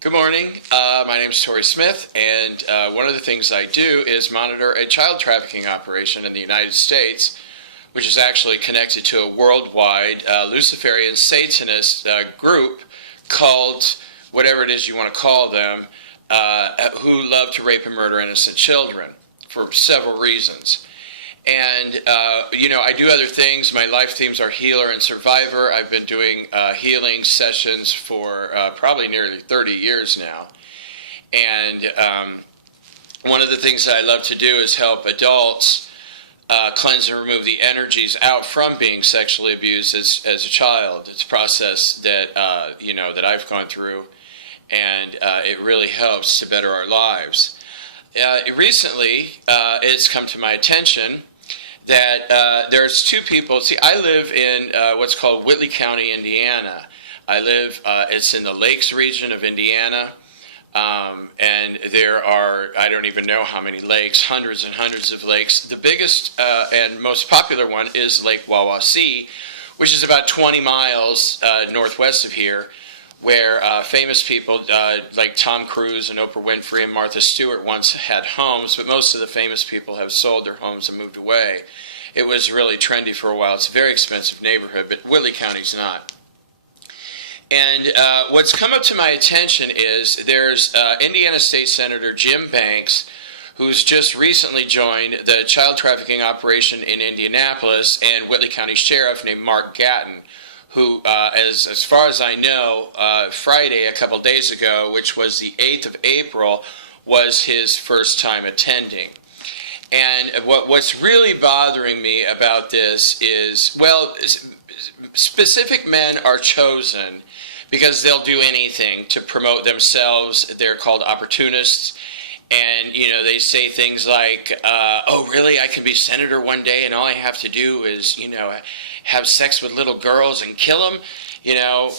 Good morning. My name is Tori Smith, and one of the things I do is monitor a child trafficking operation in the United States, which is actually connected to a worldwide Luciferian Satanist group called whatever it is you want to call them, who love to rape and murder innocent children for several reasons. And, I do other things. My life themes are healer and survivor. I've been doing healing sessions for probably nearly 30 years now. And one of the things that I love to do is help adults cleanse and remove the energies out from being sexually abused as a child. It's a process that, that I've gone through, and it really helps to better our lives. Recently, it's come to my attention that there's two people. See, I live in what's called Whitley County, Indiana. It's in the Lakes region of Indiana, and there are, I don't even know how many lakes, hundreds and hundreds of lakes. The biggest and most popular one is Lake Wawasee, which is about 20 miles northwest of here, where famous people like Tom Cruise and Oprah Winfrey and Martha Stewart once had homes, but most of the famous people have sold their homes and moved away. It was really trendy for a while. It's a very expensive neighborhood, but Whitley County's not. And what's come up to my attention is there's Indiana State Senator Jim Banks, who's just recently joined the child trafficking operation in Indianapolis, and Whitley County Sheriff named Marc Gatton, who, as far as I know, Friday, a couple days ago, which was the 8th of April, was his first time attending. And what's really bothering me about this is, well, specific men are chosen because they'll do anything to promote themselves. They're called opportunists. And, they say things like, oh, really, I can be senator one day and all I have to do is, have sex with little girls and kill them?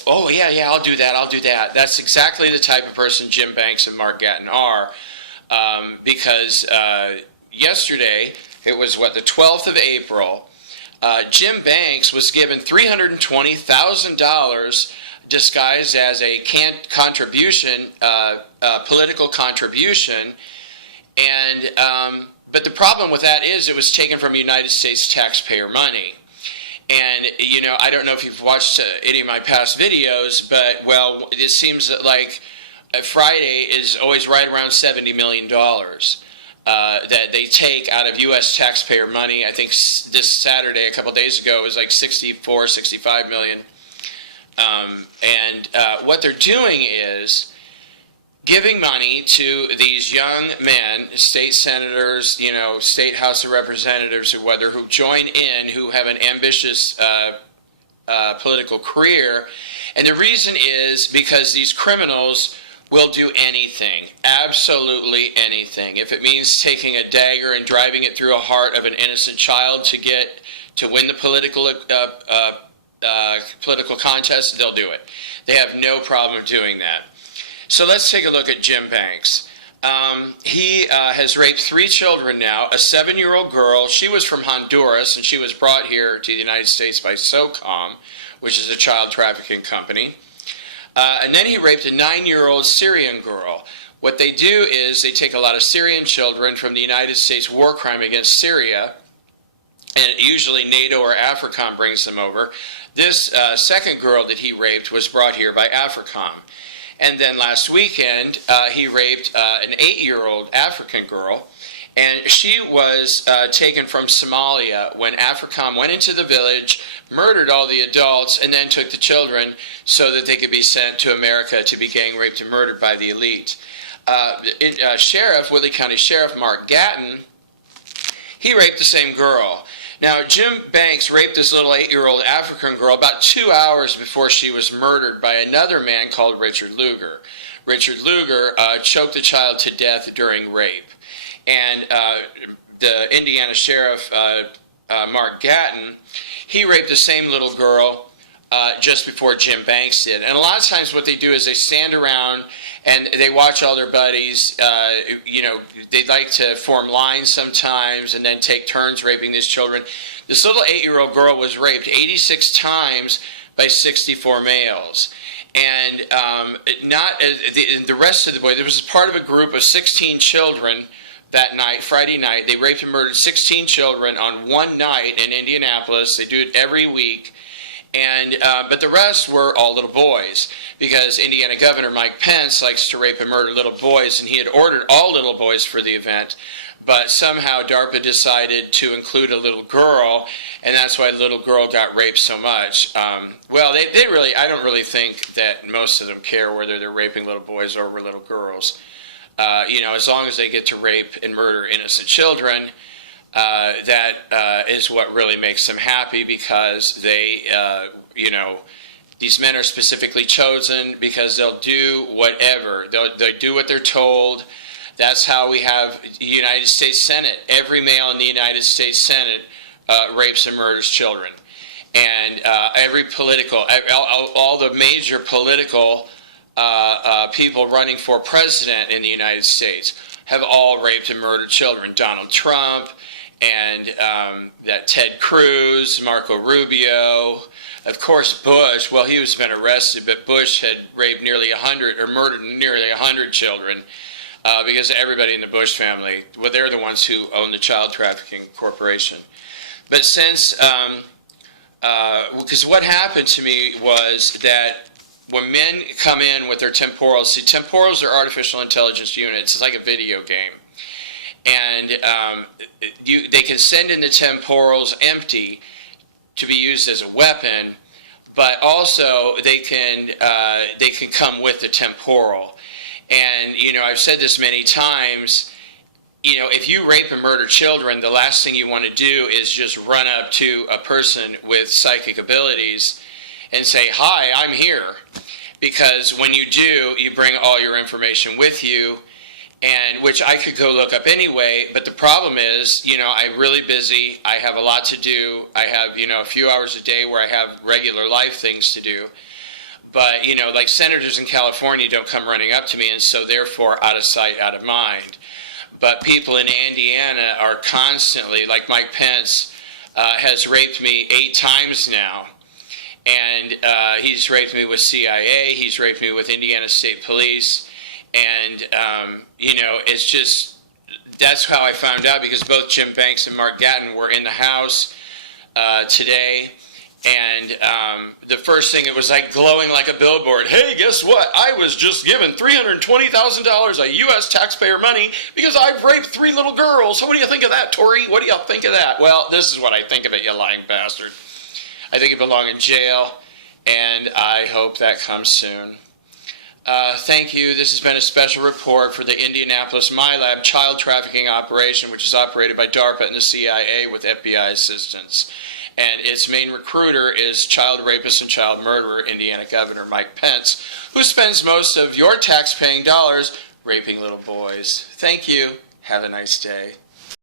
Oh, yeah, I'll do that. That's exactly the type of person Jim Banks and Marc Gatton are, because yesterday, it was, the 12th of April, Jim Banks was given $320,000 disguised as a contribution, political contribution, and but the problem with that is it was taken from United States taxpayer money. And, I don't know if you've watched any of my past videos, but, well, it seems that, like, Friday is always right around $70 million that they take out of US taxpayer money. I think this Saturday, a couple days ago, it was like 65 million. And what they're doing is giving money to these young men, state senators, state House of Representatives, or whether who join in, who have an ambitious political career. And the reason is because these criminals will do anything, absolutely anything. If it means taking a dagger and driving it through a heart of an innocent child to win the political contest, they'll do it. They have no problem doing that. So let's take a look at Jim Banks. He has raped 3 children now, a 7-year-old girl. She was from Honduras, and she was brought here to the United States by SOCOM, which is a child trafficking company. And then he raped a 9-year-old Syrian girl. What they do is they take a lot of Syrian children from the United States war crime against Syria, and usually NATO or AFRICOM brings them over. This second girl that he raped was brought here by AFRICOM. And then last weekend, he raped an 8-year-old African girl, and she was taken from Somalia when AFRICOM went into the village, murdered all the adults, and then took the children so that they could be sent to America to be gang raped and murdered by the elite. Whitley County Sheriff Marc Gatton, he raped the same girl. Now, Jim Banks raped this little 8-year-old African girl about 2 hours before she was murdered by another man called Richard Lugar. Richard Lugar choked the child to death during rape. And the Indiana Sheriff, Marc Gatton, he raped the same little girl just before Jim Banks did. And a lot of times what they do is they stand around and they watch all their buddies. They like to form lines sometimes and then take turns raping these children. This little 8-year-old girl was raped 86 times by 64 males. And the rest of the boys, there was part of a group of 16 children that night, Friday night. They raped and murdered 16 children on one night in Indianapolis. They do it every week. And but the rest were all little boys, because Indiana Governor Mike Pence likes to rape and murder little boys, and he had ordered all little boys for the event. But somehow DARPA decided to include a little girl, and that's why the little girl got raped so much. Well, they really, I don't really think that most of them care whether they're raping little boys or little girls. As long as they get to rape and murder innocent children, that is what really makes them happy, because they, these men are specifically chosen because they'll do whatever. They'll do what they're told. That's how we have the United States Senate. Every male in the United States Senate rapes and murders children. And all the major political people running for president in the United States have all raped and murdered children. Donald Trump, and that Ted Cruz, Marco Rubio, of course Bush. Well, he was been arrested, but Bush had raped nearly 100 or murdered nearly 100 children. Because everybody in the Bush family, well, they're the ones who own the Child Trafficking Corporation. But since, because what happened to me was that when men come in with their temporals, see, temporals are artificial intelligence units. It's like a video game. And they can send in the temporals empty to be used as a weapon, but also they can come with the temporal. And, I've said this many times, if you rape and murder children, the last thing you want to do is just run up to a person with psychic abilities and say, "Hi, I'm here." Because when you do, you bring all your information with you, and which I could go look up anyway. But the problem is, I'm really busy. I have a lot to do. I have, a few hours a day where I have regular life things to do. But, like senators in California don't come running up to me, and so therefore out of sight, out of mind. But people in Indiana are constantly, like Mike Pence has raped me 8 times now. And he's raped me with CIA, he's raped me with Indiana State Police. And, it's just, that's how I found out, because both Jim Banks and Marc Gatton were in the house today. And the first thing, it was like glowing like a billboard. "Hey, guess what? I was just given $320,000 of US taxpayer money because I've raped 3 little girls. What do you think of that, Tory? What do you think of that?" Well, this is what I think of it, you lying bastard. I think it belongs in jail, and I hope that comes soon. Thank you. This has been a special report for the Indianapolis MyLab Child Trafficking Operation, which is operated by DARPA and the CIA with FBI assistance. And its main recruiter is child rapist and child murderer, Indiana Governor Mike Pence, who spends most of your tax-paying dollars raping little boys. Thank you. Have a nice day.